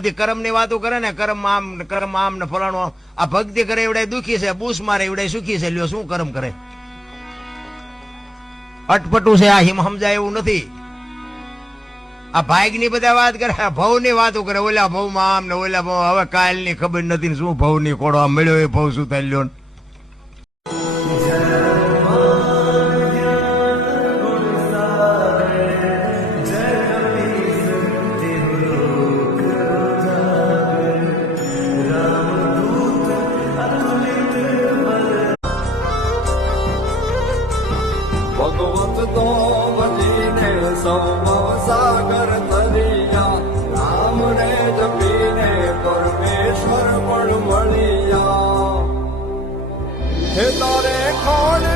કર્મ ની વાતો કરે ને, કર્મ આમ ને ફલાણું. આ ભક્તિ કરે એવડે દુખી છે, બૂસ મારે એવડે સુખી છે. લ્યો શું કર્મ કરે? અટપટું છે આ. હિમ સમજાય એવું નથી. આ ભાગ ની બધા વાત કરે, ભવ ની વાતો કરે. ઓલા ભવ માં આમ ને ઓલા ભવ. હવે કાલ ની ખબર નથી શું ભવ ની કોડો મળ્યો એ ભવ શું થાય લ્યો. ભગવત તો ભજીને સૌ સાગર તરિયા, રામ ને જપીને પરમેશ્વર પણ મળ્યા. હે તારે કોણ